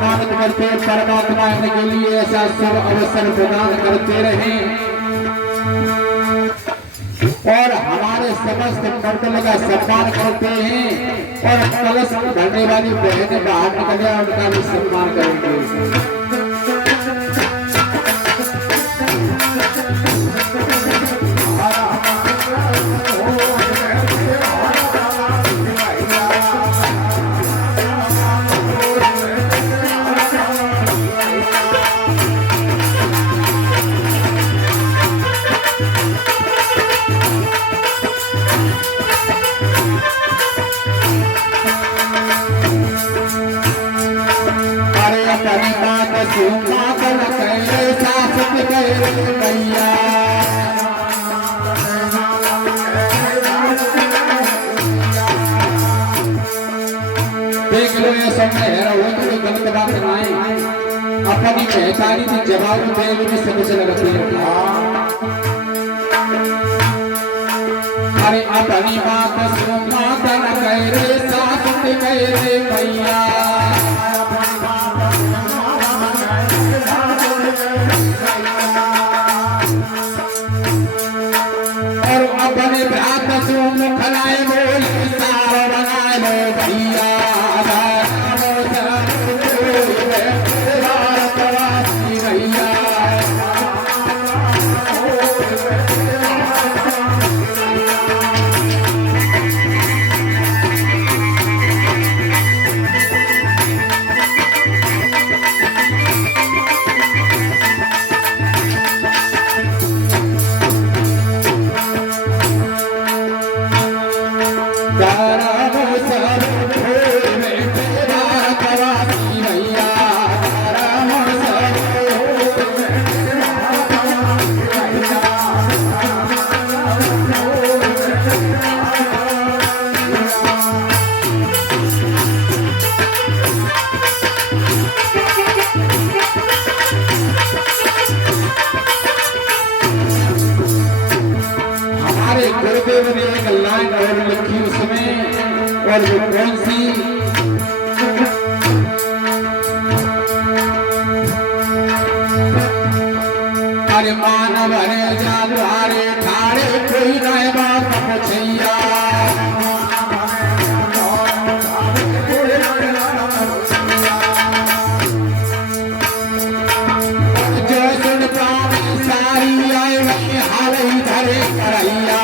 सम्मानित करते परमात्मा इनके लिए ऐसा सब अवसर प्रदान करते रहे और हमारे समस्त मंडल का सम्मान करते हैं और कलश भरने वाली बहनें बाहर निकल जाए उनका भी सम्मान करेंगे। देख लो ये सामने है वो तो गलत बात नहीं अपनी पहचानी की जवाब देने में समझ लगती है। अरे अपनी बात सुन माता न कह रे सास कह रे भैया और अपने भ्रात सुन खलाए बोल सारा बनाए लो भैया गुरुदेव ने एक लाइन और लिखी उसमें और वो कौन सी अरे मानव हरे जादुहारे ठाड़े कोई नए बात पूछैया जो सुन प्राणी सारी आए वही हाल ही धरे करैया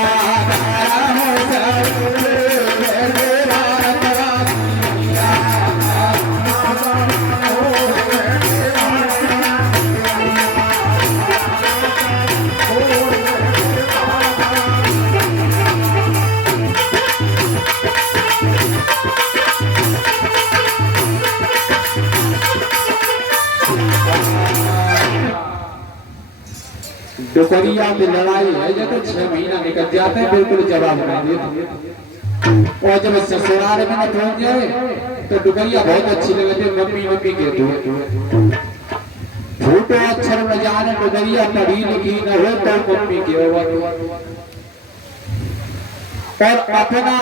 डुकरिया की लड़ाई है जब तो 6 महीना निकल जाते हैं बिल्कुल जवाब नहीं देते और जब ससुराल में न पहुंच जाए तो डुकरिया बहुत अच्छी लगती मम्मी मम्मी कहते झूठो अक्षर न जाने डुकरिया पढ़ी लिखी न हो तो मम्मी के और अपना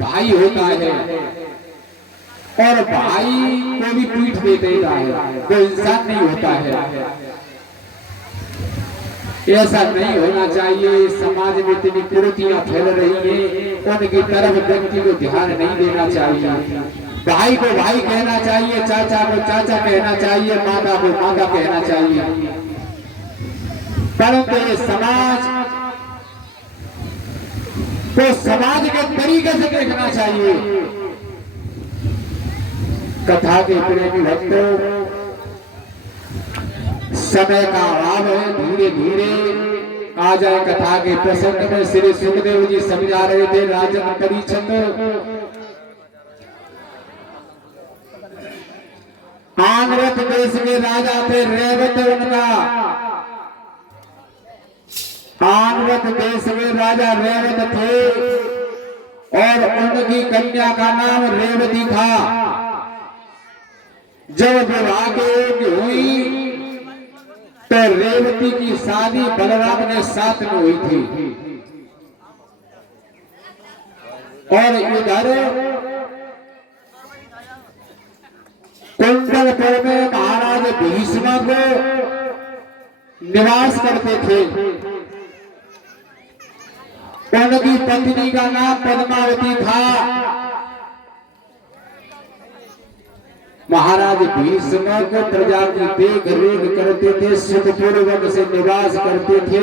भाई होता है और भाई को भी पीठ दे देता है वो इंसान नहीं होता है। ऐसा नहीं होना चाहिए। समाज में इतनी कुरीतियां फैल रही हैं उनकी तरफ व्यक्ति को ध्यान नहीं देना चाहिए। भाई को भाई कहना चाहिए, चाचा को चाचा कहना चाहिए, माता को माता कहना चाहिए, परंतु ये समाज को समाज के तरीके से देखना चाहिए। कथा के प्रेमी भक्तों, समय का अभाव है, धीरे धीरे आ जाए कथा के प्रसंग में। श्री सुखदेव जी समझा रहे थे राजन परीक्षित आंध्र देश के राजा थे रेवत, उनका आंध्र देश में राजा रेवत थे और उनकी कन्या का नाम रेवती था। जब विवाह की हुई तो रेवती की शादी बलराम ने साथ में हुई थी और इधर कुंडलपुर में महाराज भीष्म को निवास करते थे। उनकी पत्नी का नाम पद्मावती था। महाराज भीष्म को प्रजा की देख रेख करते थे, सुखपूर्वक से निवास करते थे।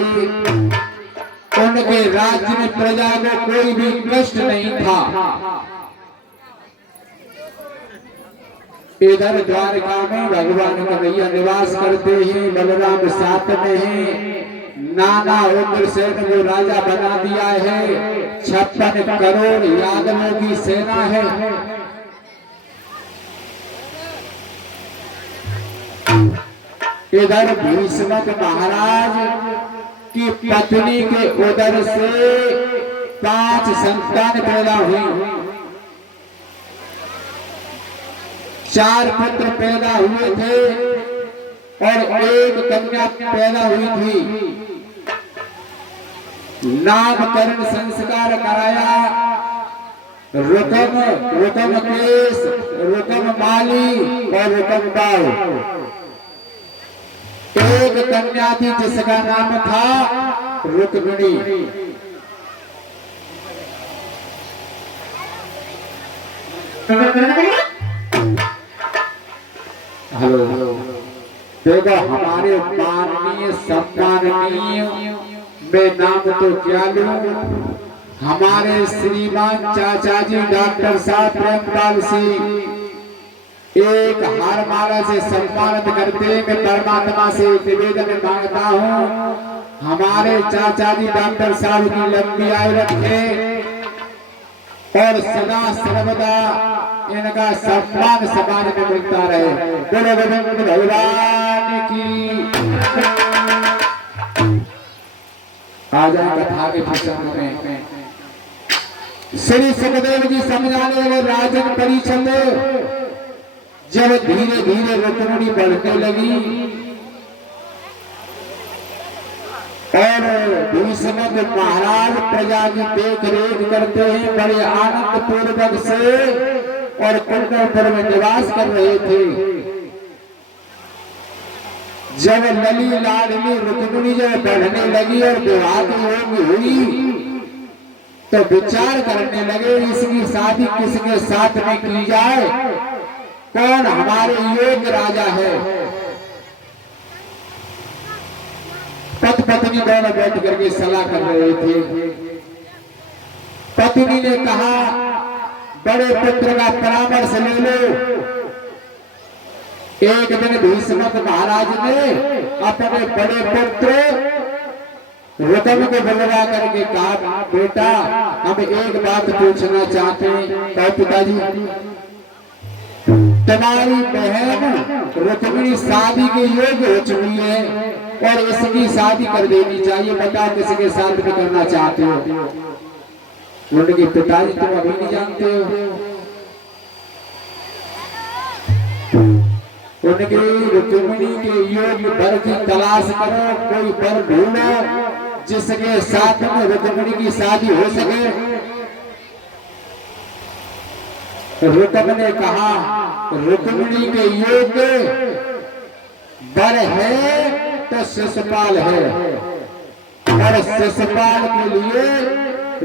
उनके राज्य में प्रजा को कोई भी कष्ट नहीं था। इधर द्वारका में भगवान कन्हैया निवास करते हैं, बलराम साथ में है। नाना उग्रसेन को राजा बना दिया है। 56 करोड़ यादवों की सेना है। इधर भीष्म महाराज की पत्नी के उदर से 5 संतान पैदा हुई। 4 पुत्र पैदा हुए थे और 1 कन्या पैदा हुई थी। नामकरण संस्कार कराया। रुकम केश, रुकम माली और रुकम बाऊ। 1 कन्या थी जिसका नाम था रुक्मिणी। हेलो, देखो हमारे माननीय सम्माननीय में नाम तो क्या लूं, हमारे श्रीमान चाचा जी डॉक्टर साहब प्रेमपाल सिंह एक हार माला से सम्मानित करते। मैं परमात्मा से निवेदन मांगता हूं, हमारे चाचा जी डॉक्टर साहब की लंबी आयु रखे और सदा सर्वदा इनका सम्मान समाज में मिलता रहे। बोलो गोविंद भगवान की। आ जाए कथा के प्रसंग में। श्री सुखदेव जी समझाने लगे, राजन परिषद जब धीरे धीरे रुक्मिणी बढ़ने लगी और भीष्म महाराज प्रजा की देख रेख करते हैं बड़े आनंद पूर्वक से और कुंडलपुर में निवास कर रहे थे। जब लली लाडली रुक्मिणी जब बढ़ने लगी और विवाह योग हुई तो विचार करने लगे इसकी शादी किसके साथ में की जाए, कौन हमारे योग्य राजा है। पति पत्नी दोनों बैठ करके सलाह कर रहे थे। पत्नी ने कहा, बड़े पुत्र का परामर्श ले लो। एक दिन भीष्म महाराज ने अपने बड़े पुत्र रुकम को बुलवा करके कहा, बेटा हम एक बात पूछना चाहते हैं। पिताजी, तुम्हारी बहन रुक्मिणी शादी के योग्य हो चुकी है और इसकी शादी कर देनी चाहिए, बताओ किसके साथ में करना चाहते हो। उनके पिताजी, तुम अभी नहीं जानते हो। उनके रुक्मिणी के योग्य वर की तलाश करो, कोई वर ढूंढो जिसके साथ में रुक्मिणी की शादी हो सके। रुकम ने कहा, रुक्मिणी के योग्य वर है तो शिशुपाल है और शिशुपाल के लिए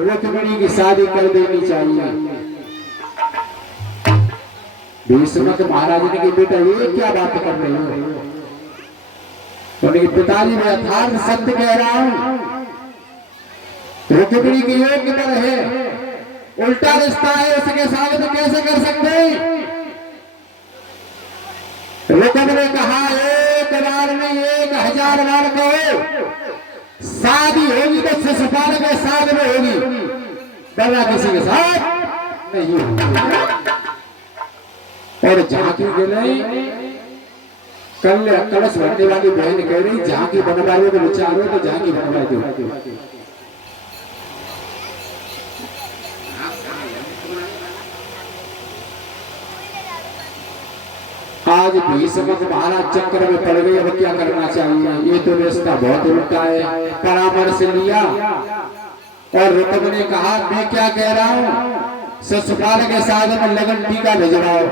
रुक्मिणी की शादी कर देनी चाहिए। भीष्म महाराज ने कहा, बेटा ये क्या बात कर रहे हो। उनके पिताजी ने यथार्थ सत्य कह रहा हूं, रुक्मिणी की योग्य वर है, उल्टा रिश्ता है, उसके साथ में कैसे कर सकते। रुकम ने कहा, एक बार नहीं 1000 बार कहो, शादी होगी तो शिशुपाल के साथ में होगी, वरना किसी के साथ नहीं होगी। और झांकी गई कल कलश भरने वाली बहन कह रही, झांकी बनवाओ तो विचार हो तो झांकी बनवा दो। आज भीष्म महाराज चक्कर में पड़ गए, अब क्या करना चाहिए। ये तो रिश्ता बहुत उल्टा है। परामर्श लिया और रुकम ने कहा, मैं क्या कह रहा हूं, शिशुपाल के साथ में लगन टीका भिजवाओ।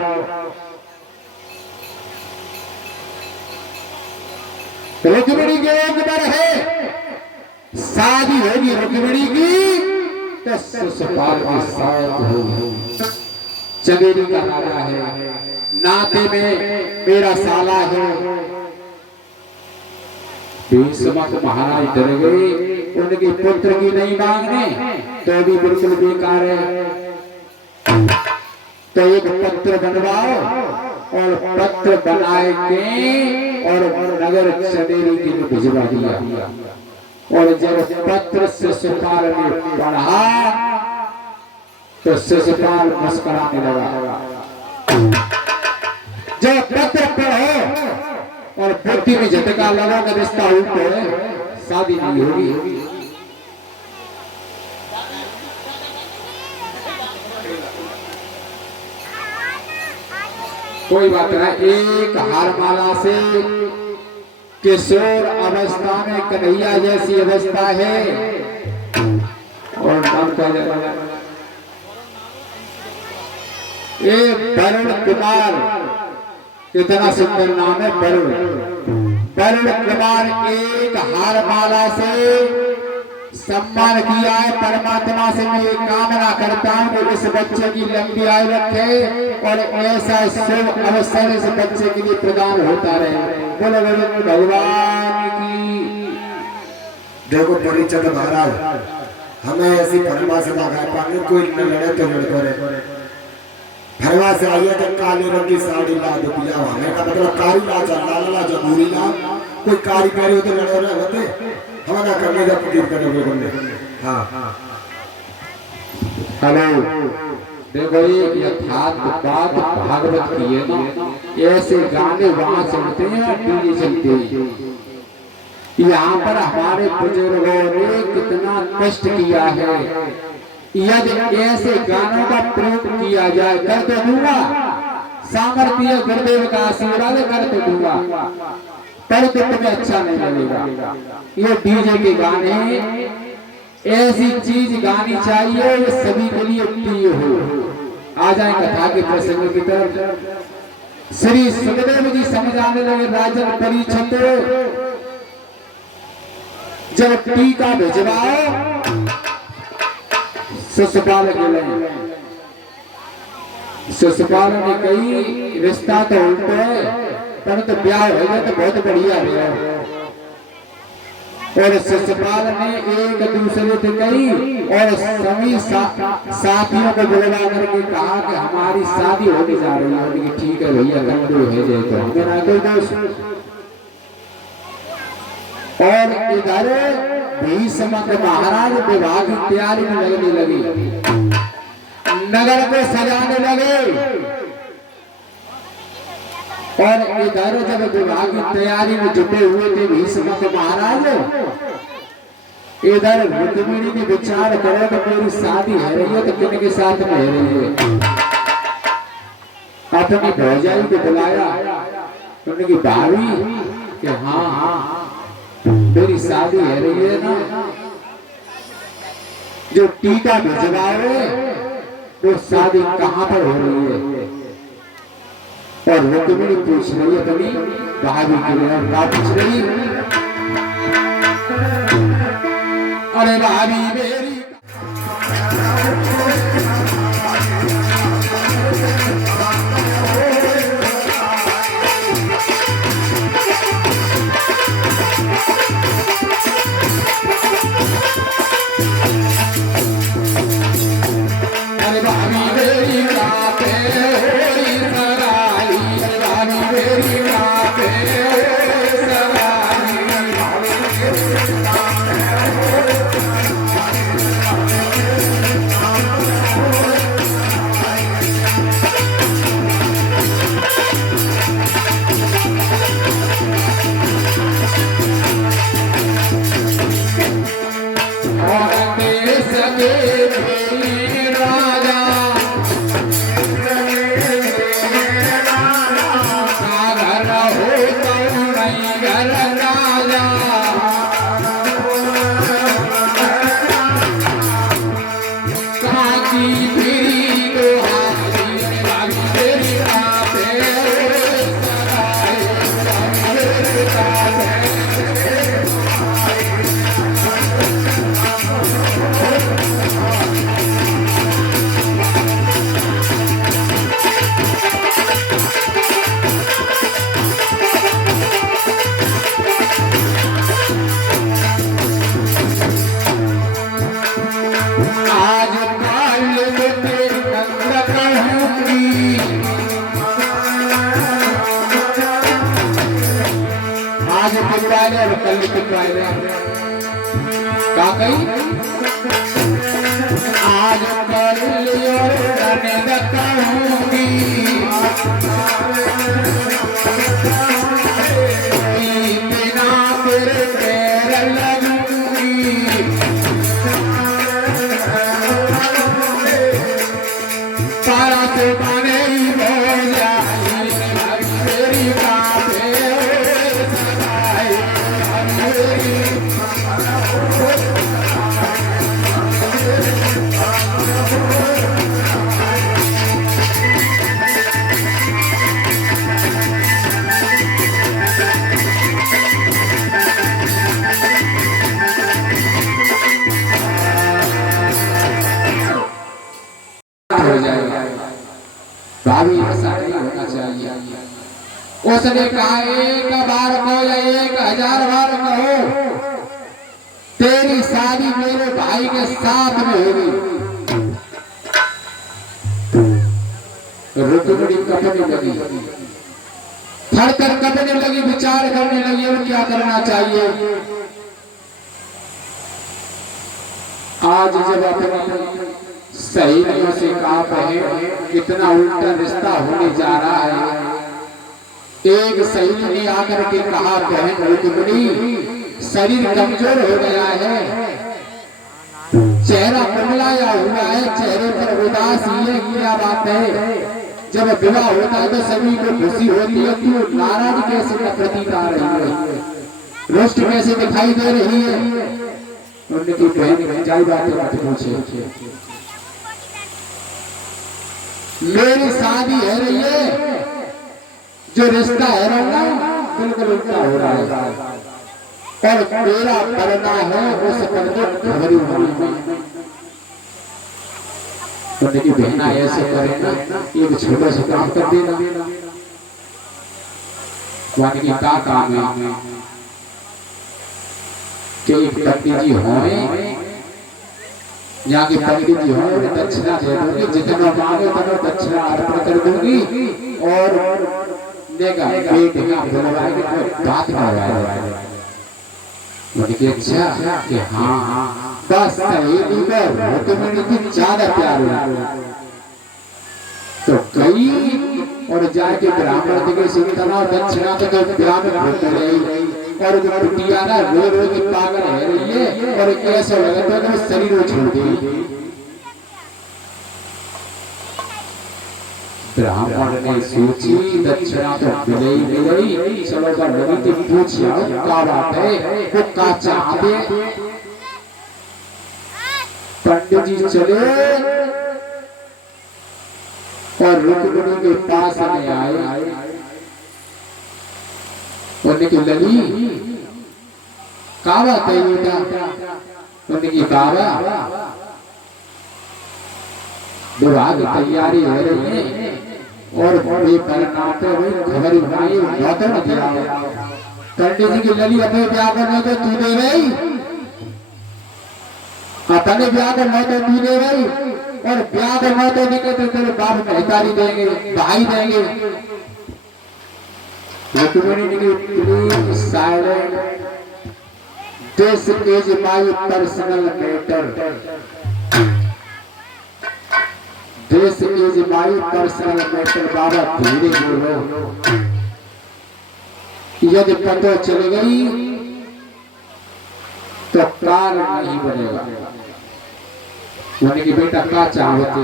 रुक्मिणी के एक बार है शादी होगी रुक्मिणी की तो शिशुपाल के साथ होगी। चमेली का राजा है, नाते में मेरा साला है। भीष्मक महाराज डर गए, उनके पुत्र की नहीं मांगने तो भी बिल्कुल बेकार है। तो एक पत्र बनवाओ और पत्र बनाए के और नगर चमेली के लिए भिजवा दिया। और जब पत्र शिशुपाल ने पढ़ा तो शिशुपाल मुस्कुराने लगा। जब पत्र पढ़ो और बुद्धि में झटका लगा कि रिश्ता उल्टो है, शादी नहीं होगी। कोई बात नहीं, एक हारमाला से किशोर अवस्था में कन्हैया जैसी अवस्था है। और नाम क्या ये वरुण कुमार, इतना सुंदर नाम है वरुण। वरुण कुमार एक हारमाला से सम्मान किया है। परमात्मा से मैं एक कामना करता हूँ कि इस बच्चे की लंबी आयु रखे और ऐसा शुभ अवसर इस बच्चे के लिए प्रदान होता रहे। बोलो बोलो भगवान की। देखो परिचय महाराज, हमें ऐसी फरमा से लगा पाने, कोई न लड़े तो लड़ करे। फरमा से आइए तो काली रंग की साड़ी ला दो पिया, हमें का मतलब कारी ला जा, लाला जबूरी ला, कोई कारी पहरे हो तो लड़ो रहे होते हमारा करने का प्रतीक करने बोले। हाँ हेलो, देखो एक यथार्थ बात भागवत की है ना, ऐसे गाने वहां चलते हैं डीजे चलते हैं। यहाँ पर हमारे बुजुर्गों ने कितना कष्ट किया है। यदि ऐसे गानों का प्रयोग किया जाए, कर तो दूंगा, सामर्थ्य गुरुदेव का आशीर्वाद कर तो दूंगा, पर तो तुम्हें अच्छा नहीं लगेगा। ये डीजे के गाने, ऐसी चीज गानी चाहिए ये सभी के लिए प्रिय हो। आ जाए कथा के प्रसंग की तरफ। श्री सुखदेव जी समझाने लगे, राजन परीक्षित जब टीका भिजवाओ शिशुपाल के लिए। शिशुपाल ने कही रिश्ता तो उल्टो है, परंतु ब्याह हो जाए तो बहुत बढ़िया है। और शिशुपाल ने एक दूसरे से कही और सभी साथियों को बुलवा करके कहा कि हमारी शादी होने जा रही है। कि ठीक है भैया, कर दो है जाए तो मेरा कोई दोस्त। और इधर भीष्म महाराज विवाह की तैयारी में लगने लगी, नगर को सजाने लगे। और इधर जब विवाह की तैयारी में जुटे हुए थे भीष्म महाराज, इधर रुक्मिणी ने विचार करो कि मेरी शादी है रही है तो किन के साथ में है रही है। अपनी भौजाई को बुलाया, उनकी भाभी कि हाँ मेरी शादी है रही है ना, जो टीका भिजवाओ वो शादी कहाँ पर हो रही है। और रुक्मिणी पूछ रही है तभी भाभी के लिए, क्या पूछ रही? अरे भाभी मेरी आज पिटवाए और कल पिटवाए का कही आज कल कहूंगी बिना तेरे पैर लगूंगी सारा से बने हो जाए तेरी बातें भाभी ऐसा नहीं होना चाहिए। उसने कहा एक बार कहो या 1000 बार कहो तेरी शादी मेरे भाई के साथ में होगी। रुकमणी कपने लगी, थर-थर कपने लगी, विचार करने लगी और क्या करना चाहिए। आज जब अपने सहेलियों से कहा है कितना उल्टा रिश्ता होने जा रहा है। एक सहेली ने आकर के कहा बहन रुक्मिणी शरीर कमजोर हो गया है, चेहरा कुमलाया हुआ है, चेहरे पर उदासी है, क्या बात है। जब विवाह होता है तो सभी को खुशी होती है, क्यों नाराज कैसे का प्रतीत आ रही है, रुष्ट कैसे दिखाई दे रही है। उनकी बहन जाई बातें मत पूछे, मेरी शादी है रही है, जो रिश्ता है ना बिल्कुल उल्टा हो रहा है और मेरा पढ़ना है उस पर तो घबरी होनी। उनकी बहना ऐसे करे ना एक छोटा सा काम कर देना, वानी की का काम है कि एक पंडित जी होए, यहाँ के पंडित जी हो दक्षिणा दे दूंगी, जितना मांगे उतना दक्षिणा अर्पण कर दूंगी और देगा बेटे का बुलवाएंगे तो बात करवाएंगे। उनकी अच्छा कि हाँ बस सहेली को रुक्मिणी की ज्यादा प्यार हुआ तो कई और जाके ब्राह्मण के सिंतना दक्षिणा तो प्यार में भूख रही और जो कुटिया ना रो रो की पागल है रही है और ऐसा लगता है कि शरीर छोड़ गई। ब्राह्मण ने सोची दक्षिणा तो मिले ही चलो पर लगी तो पूछा क्या बात है, वो का चाहते। पंडित जी चले और रुक्मिणी के पास में आए, उनकी लली कावा तैयार, उनकी कावा विवाह की तैयारी हो रही है और बड़े परिणाते हुए खबर बनाई बातों न दिया। पंडित जी की लली अपने ब्याह करने को तू दे गई, अपने ब्याह करना तो तू दे गई और ब्याह करना तो नहीं कहते तेरे बाप महतारी देंगे, भाई देंगे। silent. This is my personal matter. This is my personal matter. बाबा धीरे बोलो, यदि पता चल गई तो कार नहीं बनेगा। उनकी बेटा का चाहते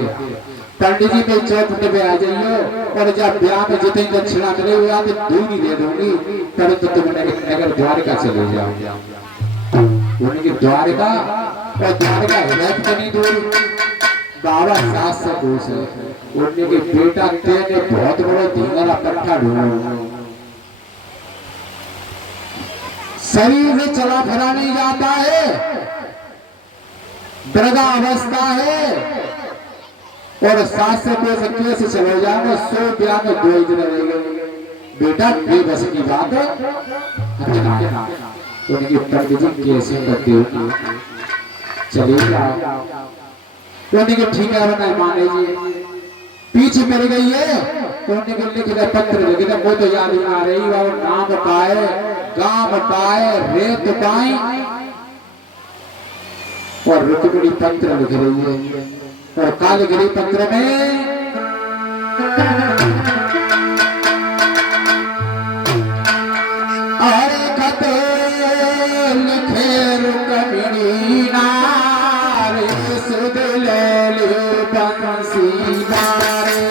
पंडित जी पे चौथ पे आ जाइयो और जब ब्याह में जितनी दक्षिणा करे हुए आते दूंगी दे दूंगी, तब तो तुम नगर द्वारका चले जाओ। उनकी द्वारका और द्वारका हृदय नहीं दूर, बाबा सास से दोष है। उनके बेटा तेने बहुत बड़ा धींगरा पट्टा ढूंढा, शरीर में चला फिरा नहीं जाता है, वृद्धावस्था है और सास से कैसे चले जाओगे, 100 ब्याह में 2 दिन रहेंगे। बेटा बेबस की बात है। उनकी पंडित जी कैसे करते हो, चलिए जाओ। उनके ठीक है ना माने जी पीछे मिल गई है, उनके लिख दे पत्र लिख दे, वो तो याद नहीं आ रही, वो नाम का है गांव पाए रेत पाए और रुक्मिणी पत्र लिख रही है और कालगिरी पत्र में लिखे रुक्मिणी नारे सुध ले लो बंसी बारे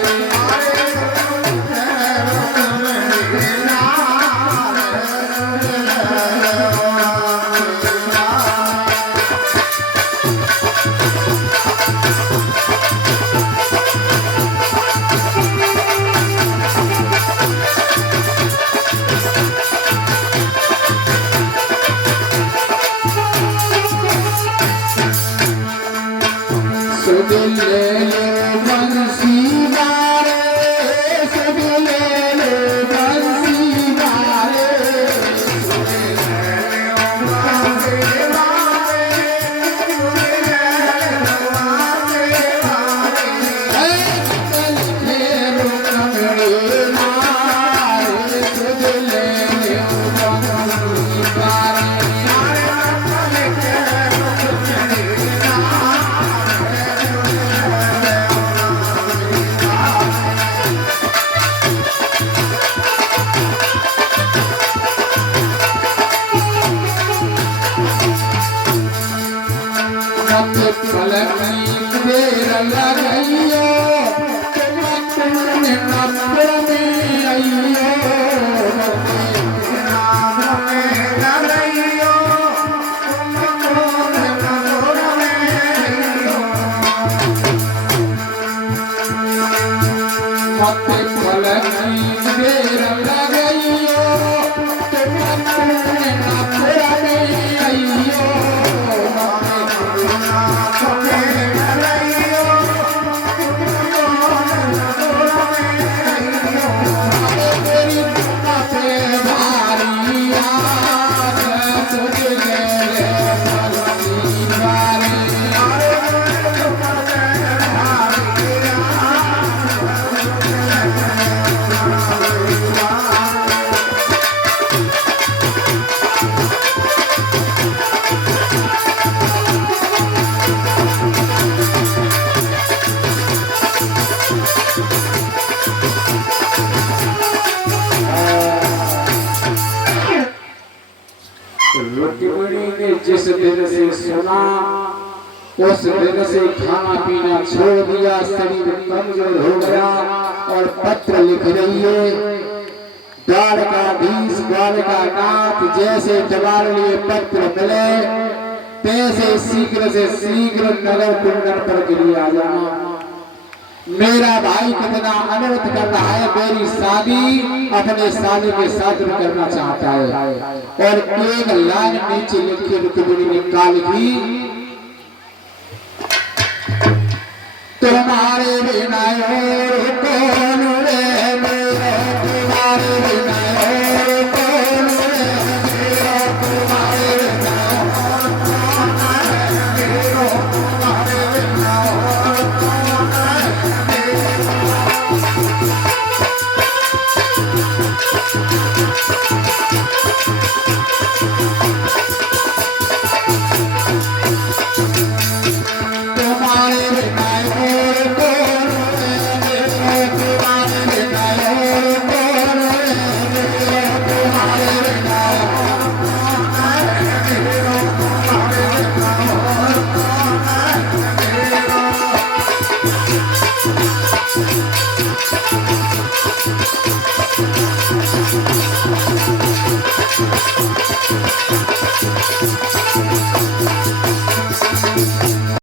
जिस दिन से सुना उस दिन से खाना पीना छोड़ दिया, शरीर कमजोर हो गया और पत्र लिख रही है। द्वारकाधीश द्वारकानाथ जैसे तुम्हारे लिए पत्र मिले तैसे शीघ्र से शीघ्र नगर कुंडन पर गिरी आ जाना। मेरा भाई कितना अनुरोध कर रहा है, मेरी शादी अपने साले के साथ में करना चाहता है। और एक लाइन नीचे लिखी रुक्मिणी ने काल की, तुम्हारे बिना और कौन रे मेरा, तुम्हारे बिना और कौन रे मेरा, तुम्हारे बिना और कौन है मेरा, तुम्हारे बिना और कौन है। तुम्हारे बिना और कौन है मेरा, तुम्हारे बिना और कौन है मेरा, तुम्हारे बिना